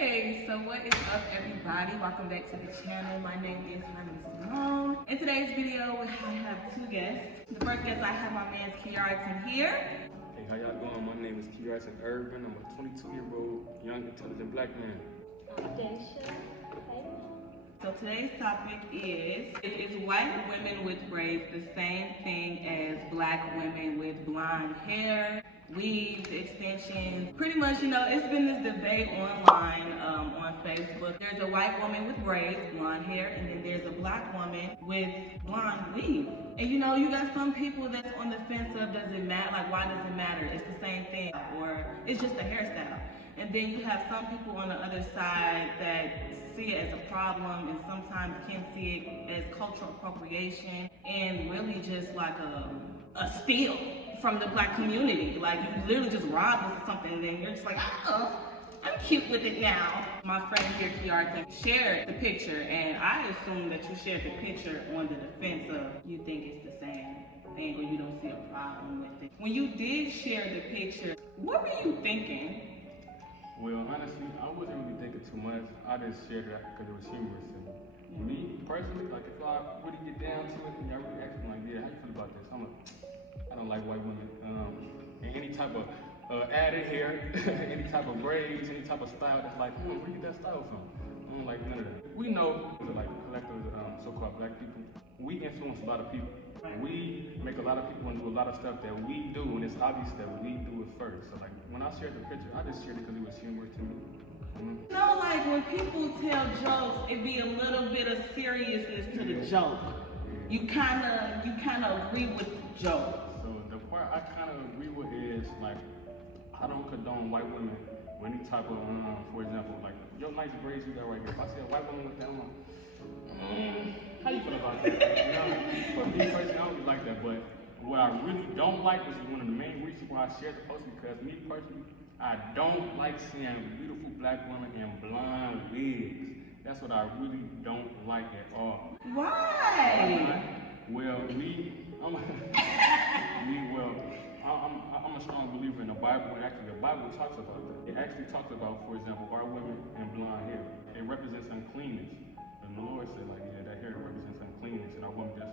Hey, so what is up everybody? Welcome back to the channel. My name is Simone. In today's video, I have two guests. The first guest I have my man Kiarton here. Hey, how y'all doing? My name is Kiarton Urban. I'm a 22-year-old young intelligent black man. I'm Daisha. Hey. So today's topic is white women with braids the same thing as black women with blonde hair, weaves, extensions? Pretty much, it's been this debate online on Facebook. There's a white woman with braids, blonde hair, and then there's a black woman with blonde weave. And you got some people that's on the fence of, does it matter? Like, why does it matter? It's the same thing, or it's just a hairstyle. And then you have some people on the other side that see it as a problem and sometimes can see it as cultural appropriation and really just like a steal from the black community. Like, you literally just robbed us of something and then you're just like, oh, I'm cute with it now. My friend here, Kiarton, shared the picture, and I assume that you shared the picture on the defense of you think it's the same thing or you don't see a problem with it. When you did share the picture, what were you thinking? Well, honestly, I wasn't really thinking too much. I just shared it because it was humorous to me. Me, personally, like if I really get down to it and y'all really ask me like, yeah, how you feel about this? I don't like white women. And any type of added hair, any type of braids, any type of style that's like, where you get that style from? I don't like none of that. We know, like collective so-called black people, we influence a lot of people. We make a lot of people want to do a lot of stuff that we do, and it's obvious that we do it first. So like when I shared the picture, I just shared it because it was humorous to me. Like when people tell jokes, it be a little bit of seriousness to the joke. You kind of agree with the joke. So the part I kind of agree with is like, I don't condone white women with any type of, for example, like your nice braids you got right here. If I see a white woman with that one, how you feel about that? For me personally, I don't really like that. But what I really don't like is one of the main reasons why I shared the post, because me personally, I don't like seeing beautiful black women in blonde wigs. That's what I really don't like at all. Why? Well, I'm a strong believer in the Bible, and actually the Bible talks about that. It actually talks about, for example, our women in blonde hair. It represents uncleanness. And the Lord said, like, yeah, that hair represents uncleanness, and our woman just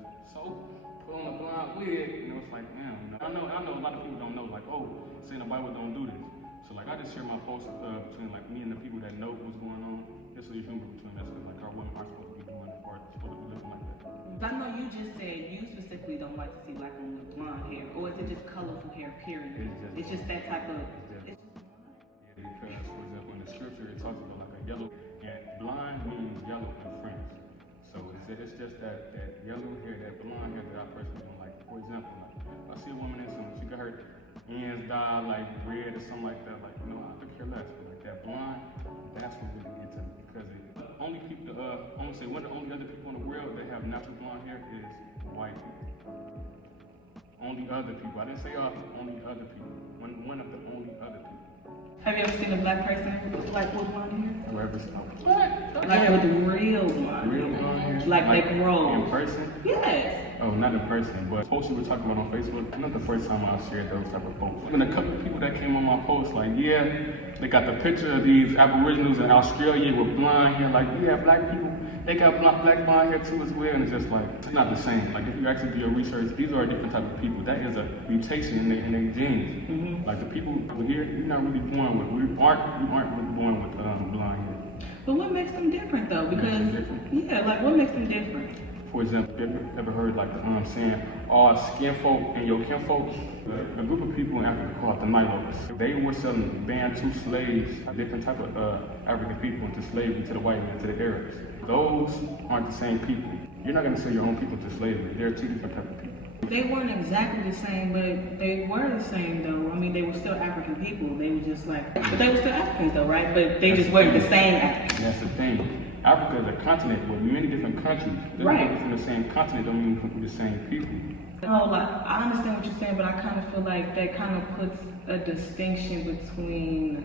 put on a blonde wig, and it was like, damn. I know a lot of people don't know, like, oh, saying the Bible don't do this. So like, I just share my post between like me and the people that know what's going on. Just so you humor between us, because like our women are supposed to be doing it, or supposed to be living like that. I know you just said you specifically don't like to see black women with blonde hair, or is it just colorful hair, period? It's just that type of, it's just blonde? Yeah, because for example, in the scripture, it talks about like a yellow, and blonde means yellow in French. So it's just that yellow hair, that blonde hair that I personally don't like. For example, like I see a woman in some, she got her ends dyed like red or something like that. Like, I could care less. But like that blonde, that's what really gets to me, because only people, I'm gonna say one of the only other people in the world that have natural blonde hair is white people. Only other people. I didn't say only other people. One of the only other people. Have you ever seen a black person with blonde hair? Have ever seen? What? Like with real blonde hair. Real blonde hair? Like they grow. In person? Yes. Oh, not in person, but posts you were talking about on Facebook, not the first time I shared those type of posts. And a couple of people that came on my post, like, yeah, they got the picture of these Aboriginals in Australia with blonde hair, like, yeah, black people, they got black blonde hair too as well, and it's just like, it's not the same. Like, if you actually do your research, these are a different type of people. That is a mutation in their genes. Mm-hmm. Like, the people over here, you're not really born with, we aren't really born with blonde hair. But what makes them different though? Because, like what makes them different? For example, have you ever heard like the saying, all skin folk and your kinfolk? A group of people in Africa called the Nilotes. They were selling Bantu slaves, different type of African people into slavery to the white men, to the Arabs. Those aren't the same people. You're not gonna sell your own people to slavery. They're two different types of people. They weren't exactly the same, but they were the same though. I mean, they were still African people. They were just like, but they were still Africans though, right? But they just weren't the same Africans. That's the thing. Africa is a continent with many different countries. They're from the same continent, don't mean from the same people. Oh, like, I understand what you're saying, but I kind of feel like that kind of puts a distinction between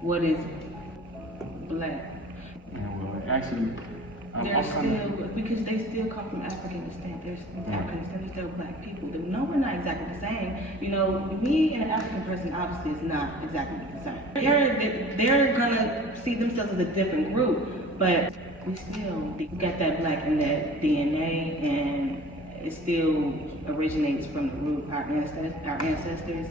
what is black. Yeah, well, actually, they're still, because they still come from African descent. They're African descent, they're still black people. No, we're not exactly the same. Me and an African person obviously is not exactly the same. They're gonna see themselves as a different group, but we still got that black in that DNA, and it still originates from the root, our ancestors.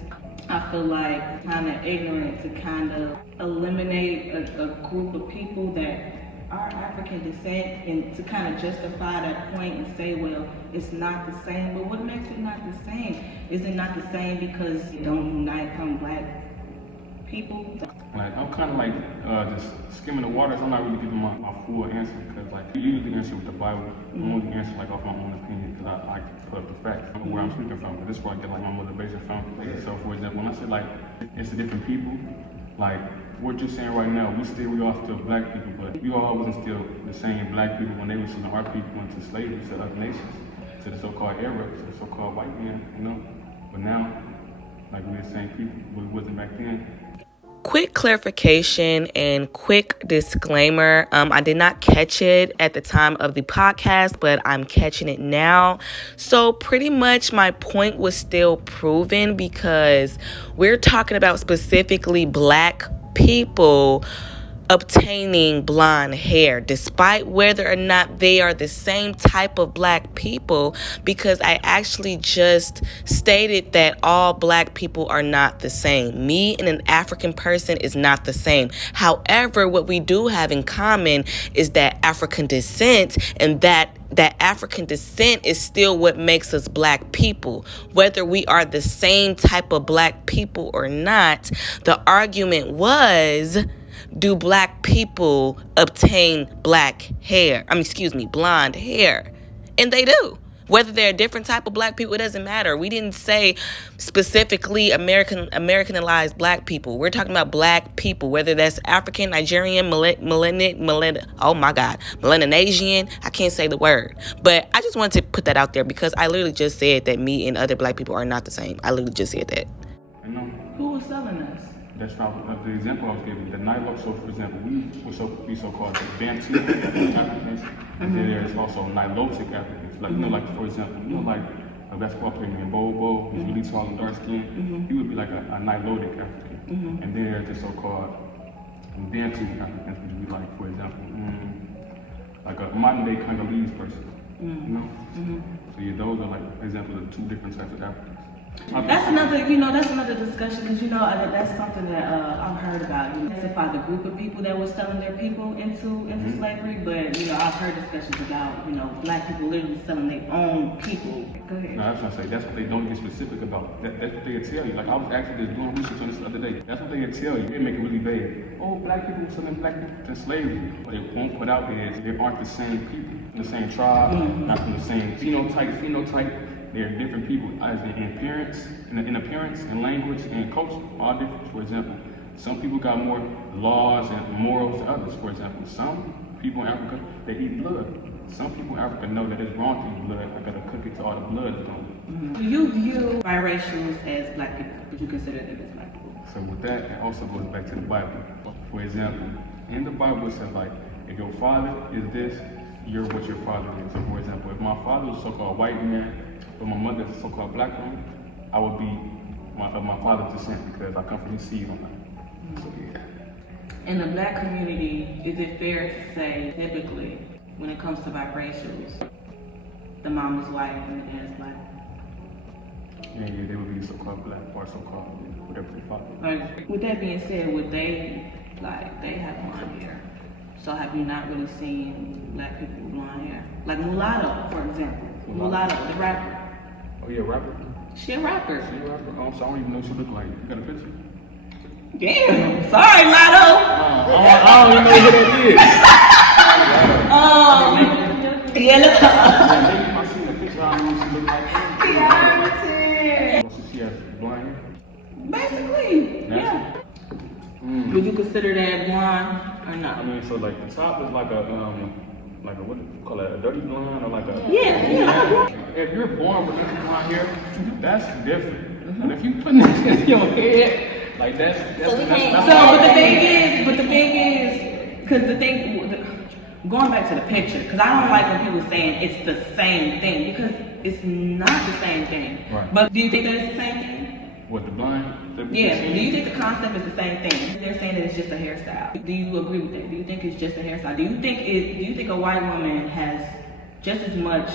I feel like kind of ignorant to kind of eliminate a group of people that are African descent, and to kind of justify that point and say, well, it's not the same. But what makes it not the same? Is it not the same because it don't unite from black people? Like, I'm kind of like just skimming the waters. I'm not really giving my full answer because like you usually answer with the Bible. I'm only answer like off my own opinion because I like to put up the facts where I'm speaking from. But this is where I get like my motivation from. So for example, when I say like it's the different people, like what you're saying right now, we all still black people, but we all wasn't still the same black people when they were selling our people into slavery to other nations, to the so-called Arabs, to the so-called white men, you know. But now, like we're the same people, but we wasn't back then. Quick clarification and quick disclaimer. I did not catch it at the time of the podcast, but I'm catching it now. So pretty much my point was still proven because we're talking about specifically black people obtaining blonde hair, despite whether or not they are the same type of black people, because I actually just stated that all black people are not the same. Me and an African person is not the same. However, what we do have in common is that African descent, and that African descent is still what makes us black people. Whether we are the same type of black people or not, the argument was, do black people obtain blonde hair? And they do. Whether they're a different type of black people, it doesn't matter. We didn't say specifically Americanized black people. We're talking about black people, whether that's African, Nigerian, Melanesian. I can't say the word. But I just wanted to put that out there because I literally just said that me and other black people are not the same. I literally just said that. Who was selling us? That's not the example I was giving. The Nilo, so for example, we were so-called the Bantu Africans, and then there's also Nilotic Africans. Like, you know, like for example, you know, like a basketball player named Bobo, who's really tall and dark skinned, he would be like a Nilotic African. And then there's the so-called Bantu Africans, which would be like, for example, like a modern day Congolese person. You know? So yeah, those are like examples of two different types of Africans. That's another discussion, because that's something that I've heard about. It's about the group of people that were selling their people into slavery, but I've heard discussions about black people literally selling their own people. Go ahead. No, that's what I say. That's what they don't get specific about. That's what they tell you. Like I was actually just doing research on this the other day. That's what they tell you. They make it really vague. Oh, black people selling black people to slavery. What they won't put out is they aren't the same people, from the same tribe, not from the same phenotype. They're different people as in appearance, and language, and culture, all different. For example, some people got more laws and morals than others. For example, some people in Africa, they eat blood. Some people in Africa know that it's wrong to eat blood. I gotta cook it to all the blood that's on it. Do you view biracials as black people? Would you consider them as black people? So with that, it also goes back to the Bible. For example, in the Bible it says like, if your father is this, you're what your father is. So for example, if my father was a so-called white man, but my mother is a so-called black woman, I would be my father's descent because I come from his seed on that. So yeah. In the black community, is it fair to say, typically, when it comes to biracials, the mom is white and the dad is black? Yeah, they would be so-called black or so-called whatever they follow. Like, with that being said, would they have blonde hair? So have you not really seen black people with blonde hair? Like Mulatto, for example. Mulatto, the rapper. Oh yeah, rapper? She a rapper. She a rapper? Oh, so I don't even know what she look like. You got a picture? Damn. Sorry, Lotto. I don't even know who that is. Yeah, look. Maybe if I see the picture, I don't know what she look like. Yeah. So she has blonde hair? Basically, yeah. Would you consider that blonde or not? I mean, so like the top is like a what do you call it, a dirty blonde or like a... Yeah. If you're born with this blonde hair, that's different. But if you put this in your head, like that's So but the thing is, because going back to the picture, because I don't like when people saying it's the same thing, because it's not the same thing. Right. But do you think that it's the same thing? What, the blind? Yeah, do you think the concept is the same thing? They're saying that it's just a hairstyle. Do you agree with that? Do you think it's just a hairstyle? Do you think a white woman has just as much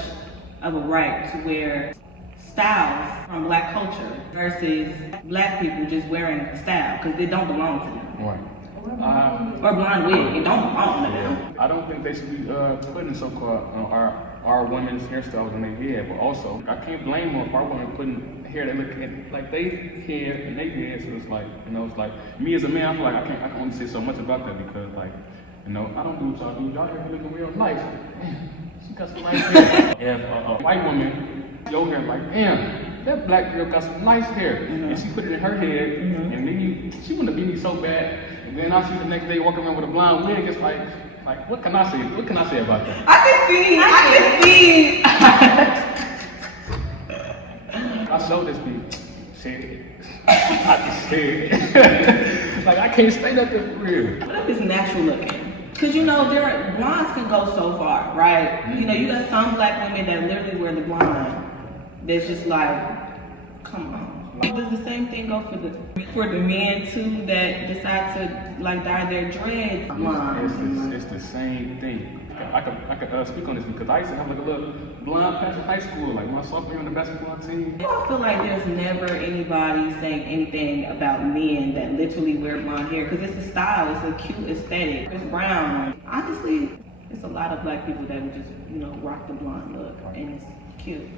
of a right to wear styles from black culture versus black people just wearing a style because they don't belong to them? Right. Or blonde wig, it don't belong to them. I don't think they should be putting so-called our women's hairstyles in their head, but also I can't blame them if our women putting hair that look like they hair in their head. So it's like, you know, it's like me as a man, I feel like I can only say so much about that because, like, you know, I don't do what y'all do. Y'all hair looking real nice. Damn, she got some nice hair. If a white woman, your hair like, damn, that black girl got some nice hair, and she put it in her head, and then she wanna beat me so bad, and then I see the next day walking around with a blonde wig. It's like what can I say? What can I say about that? I can see. I showed this bitch. Said it. I just said it. Like I can't say that for real. What if it's natural looking? Because you know, blondes can go so far, right? Mm-hmm. You know, you got some black women that literally wear the blonde. That's just like, come on. Does the same thing go for the men too that decide to like dye their dreads blonde? It's the same thing. I could speak on this because I used to have like a little blonde patch in high school, like my sophomore on the basketball team. I feel like there's never anybody saying anything about men that literally wear blonde hair because it's a style, it's a cute aesthetic. It's brown. Honestly, it's a lot of black people that would just, you know, rock the blonde look and it's cute.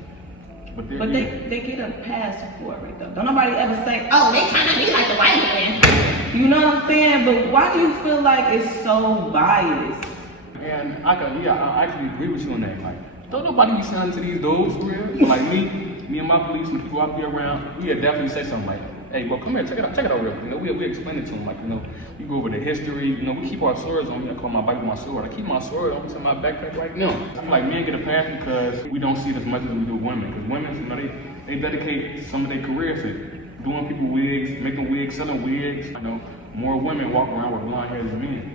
But they get a pass for it though. Don't nobody ever say, oh, they trying to be like the white man. You know what I'm saying? But why do you feel like it's so biased? And I actually agree with you on that. Like, don't nobody be signing to these dudes for real. But like me and my police and people out there around, we'd definitely say something like, hey, bro, come here, check it out real quick. You know, we explain it to them, like, you know, we go over the history, you know, we keep our swords on me. I call my bike my sword. I keep my sword on me to my backpack right now. I feel like men get a pass because we don't see it as much as we do women. Because women, you know, they dedicate some of their careers to doing people wigs, making wigs, selling wigs. You know, more women walk around with blonde hair than men.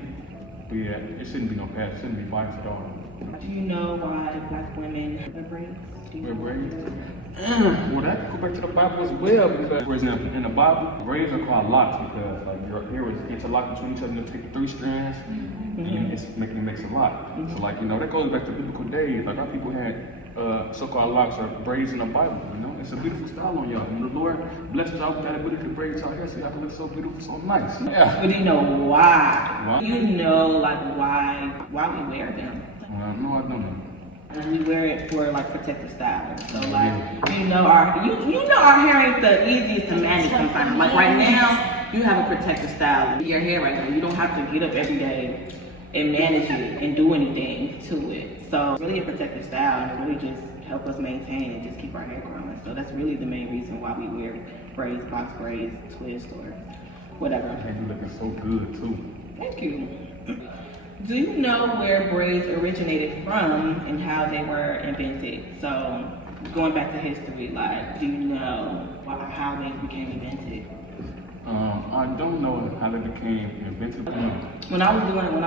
But yeah, it shouldn't be no pass. It shouldn't be biased at all. Do you know why black women wear braids? Wear braids? Well, that go back to the Bible as well because, for example, in the Bible, braids are called locks because like your hair is interlocked between each other. You take 3 strands, and it makes a lock. So like, you know, that goes back to biblical days. Like our people had so-called locks or braids in the Bible. You know, it's a beautiful style on y'all. And the Lord blessed y'all with that ability to braid y'all hair so y'all can look so beautiful, so nice. Yeah. But do you know why? Why? You know, like why we wear them? No, I don't know. And we wear it for like protective styling. So like, you know our hair ain't the easiest to manage sometimes. Like right now, you have a protective style. Your hair right now, you don't have to get up every day and manage it and do anything to it. So it's really a protective style and it really just help us maintain and just keep our hair growing. So that's really the main reason why we wear braids, box braids, twist, or whatever. And you looking so good too. Thank you. Do you know where braids originated from and how they were invented? So going back to history, like, do you know how they became invented? I don't know how they became invented. When I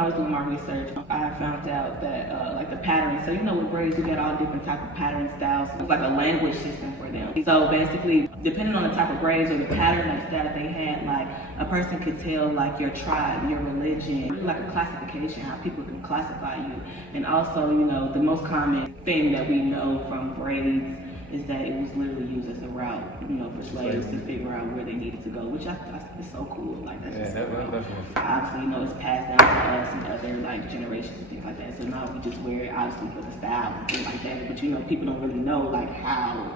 was doing my research, I found out that like the patterns. So you know with braids, you get all different type of pattern styles. It's like a language system for them. So basically, depending on the type of braids or the pattern and style that they had, like a person could tell like your tribe, your religion, like a classification, how people can classify you. And also, you know, the most common thing that we know from braids is that it was literally used as a route, you know, for slaves to figure out where they needed to go, which is so cool. Like that's just so cool. Obviously, you know, it's passed down to us and other like generations and things like that. So now we just wear it obviously for the style and things like that. But you know, people don't really know like how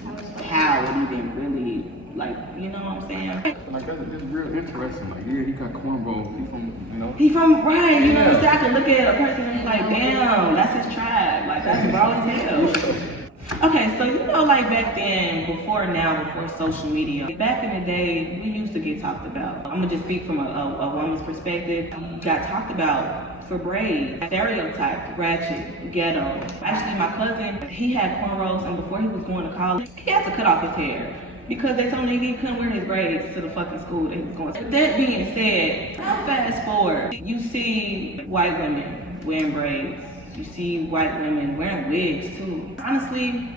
it even really like, you know what I'm saying? Like that's real interesting. Like yeah, he got cornrows. He from right. You know what I'm saying? I can look at a person and be like, damn, that's his tribe. Like that's raw as hell. Okay, so you know, like back then, before social media, back in the day, we used to get talked about. I'm gonna just speak from a woman's perspective. You got talked about for braids, stereotype, ratchet, ghetto. Actually, my cousin, he had cornrows, and before he was going to college, he had to cut off his hair because they told him he couldn't wear his braids to the fucking school that he was going to. That being said, now fast forward, you see white women wearing braids. You see white women wearing wigs too. Honestly,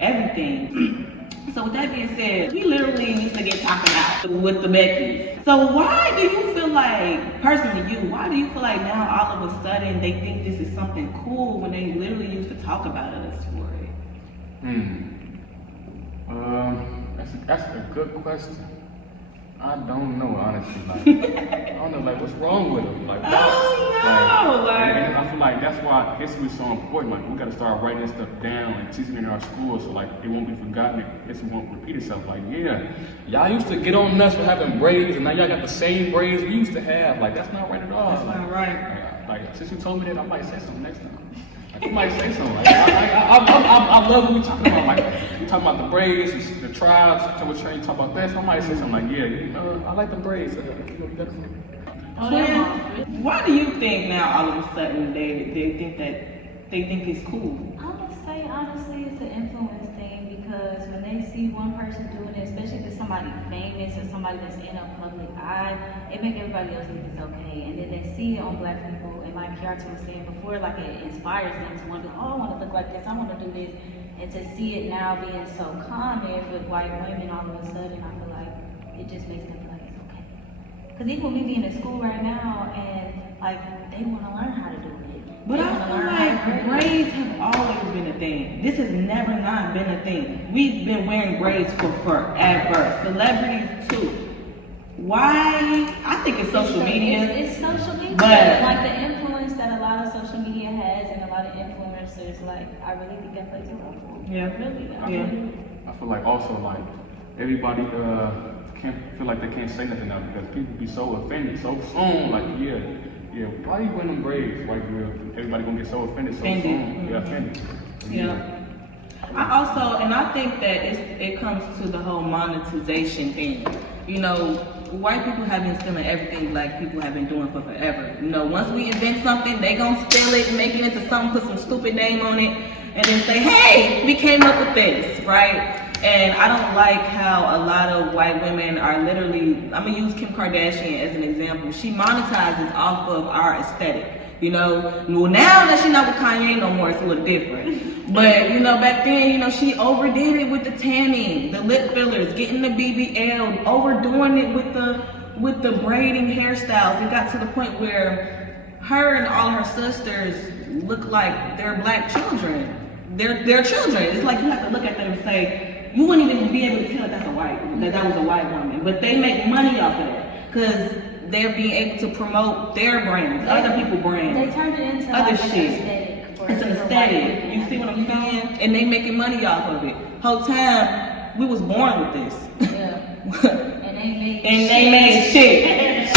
everything. So with that being said, we literally used to get talked about with the Beckys. So why do you feel like, personally you, why do you feel like now all of a sudden they think this is something cool when they literally used to talk about us for it? That's a good question. I don't know, honestly. Like, I don't know, like, what's wrong with them? Like, Oh no! and I feel like that's why history is so important. Like, we gotta start writing this stuff down and teaching it in our schools, so like it won't be forgotten. History won't repeat itself. Like, yeah, y'all used to get on us for having braids, and now y'all got the same braids we used to have. Like, that's not right at all. That's like, not right. Like, since you told me that, I might say something next time. You might say something. Like, I love what we're talking about. Like, we talking about the braids, the tribes. So we're trying to talk about that. So I might say something like, yeah, I like the braids. Why do you think now all of a sudden they think it's cool? I would say honestly it's an influence thing because when they see one person doing it, especially if it's somebody famous or somebody that's in a public eye, it makes everybody else think it's okay. And then they see it on black people, and like Kiara was saying before, like it inspires them to want to, oh, I want to look like this, I want to do this. And to see it now being so common with white women all of a sudden, I feel like it just makes them feel like it's okay. Because even with me being in school right now, and like they want to learn how to do it. But I feel like braids have always been a thing. This has never not been a thing. We've been wearing braids for forever. Celebrities too. Why? I think it's social media. It's social media. But like the influence that a lot of social media has and a lot of influencers, like I really think that plays a role. Yeah. Really. I feel like also like everybody can't feel like they can't say nothing now because people be so offended so soon. Like yeah, why you wearing them braids? Like everybody gonna get so offended so soon. Mm-hmm. Yeah, offended. Yeah. I think that it comes to the whole monetization thing. You know, white people have been stealing everything black people have been doing for forever. You know, once we invent something, they gonna steal it, make it into something, put some stupid name on it, and then say, hey, we came up with this, right? And I don't like how a lot of white women are literally, I'm gonna use Kim Kardashian as an example. She monetizes off of our aesthetic. You know, well now that she's not with Kanye no more, it's a little different. But you know, back then, you know, she overdid it with the tanning, the lip fillers, getting the BBL, overdoing it with the braiding hairstyles. It got to the point where her and all her sisters look like they're black children. They're children. It's like you have to look at them and say, you wouldn't even be able to tell that was a white woman. But they make money off of that because they're being able to promote their brands, other people's brands. They turned it into other like shit. It's an aesthetic. You see what I'm saying? And they making money off of it. Whole time we was born with this. Yeah. And they made shit.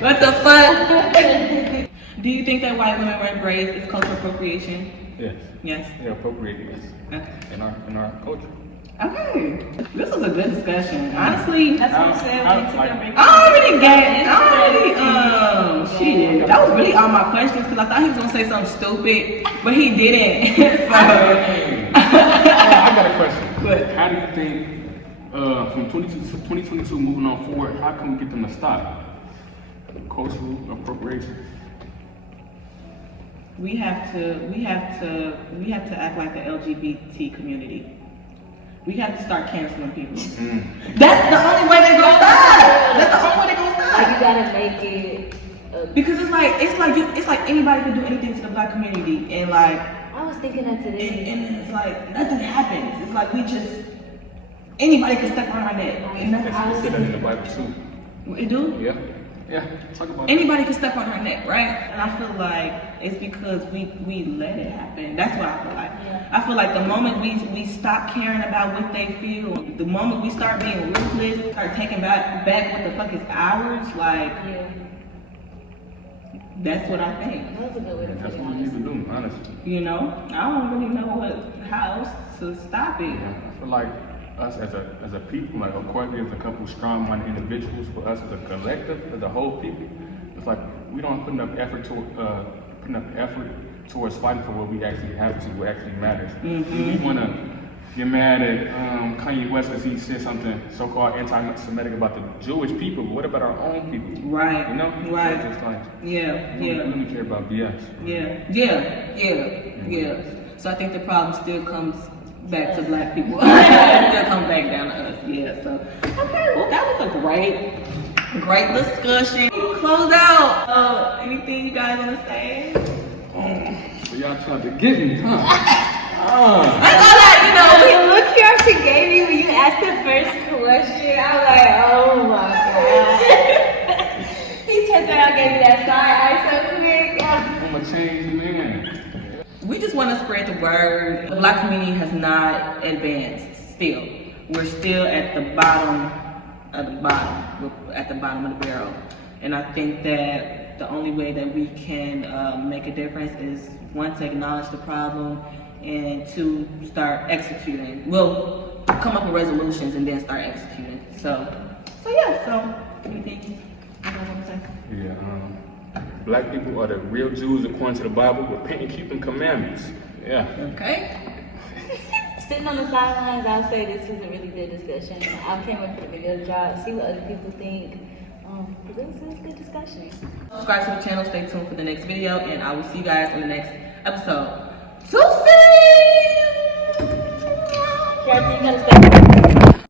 What the fuck? Do you think that white women wearing braids is cultural appropriation? Yes. Yes. They're appropriating us Okay. in our culture. Okay. This was a good discussion. Honestly, that's what I said. Shit. That was really all my questions because I thought he was gonna say something stupid, but he didn't. So. I got a question. What? How do you think from 2022 moving on forward, how can we get them to stop cultural appropriation? We have to act like the LGBT community. We have to start canceling people. That's the only way they're gonna stop. That's the only way they're gonna stop. You gotta make it. Because it's like anybody can do anything to the black community, and like I was thinking that today. and it's like nothing happens. It's like we just anybody can step on our neck. And I said that in the Bible too. It do? Yeah. Talk about anybody can step on our neck, right? And I feel like it's because we let it happen. That's what I feel like. Yeah. I feel like the moment we stop caring about what they feel, the moment we start being ruthless, start taking back what the fuck is ours, like that's what I think. That's a good way to put That's it. what we need to do, honestly. You know, I don't really know how else to stop it. Yeah, I feel like us as a people, like of course there's a couple strong-minded individuals, but us as a collective, as a whole people, it's like we don't put enough effort towards fighting for what we actually have to, what actually matters. We want to get mad at Kanye West because he said something so-called anti-Semitic about the Jewish people, but what about our own people? Right. You know? Right. So just like, we don't care about BS. Yeah. So I think the problem still comes back to black people. It still comes back down to us. Yeah. So okay, well that was a great discussion. Close out. Anything you guys want to say? So y'all trying to get me, huh? I know that, The look here she gave me when you asked the first question, I was like, oh my god. He turned around and gave me that side eye so quick. I'm a changed man. we just want to spread the word. The black community has not advanced still. We're still at the bottom of the bottom. We're at the bottom of the barrel. And I think that the only way that we can make a difference is, one, to acknowledge the problem, and two, start executing. We'll come up with resolutions and then start executing. So anything you guys want to say? Yeah, black people are the real Jews according to the Bible. Repent and keep them commandments. Yeah. Okay. Sitting on the sidelines, I'll say this was a really good discussion. I can't wait for the video to drop, see what other people think. This was a good discussion. Subscribe to the channel, stay tuned for the next video, and I will see you guys in the next episode. Catherine, you gotta stay.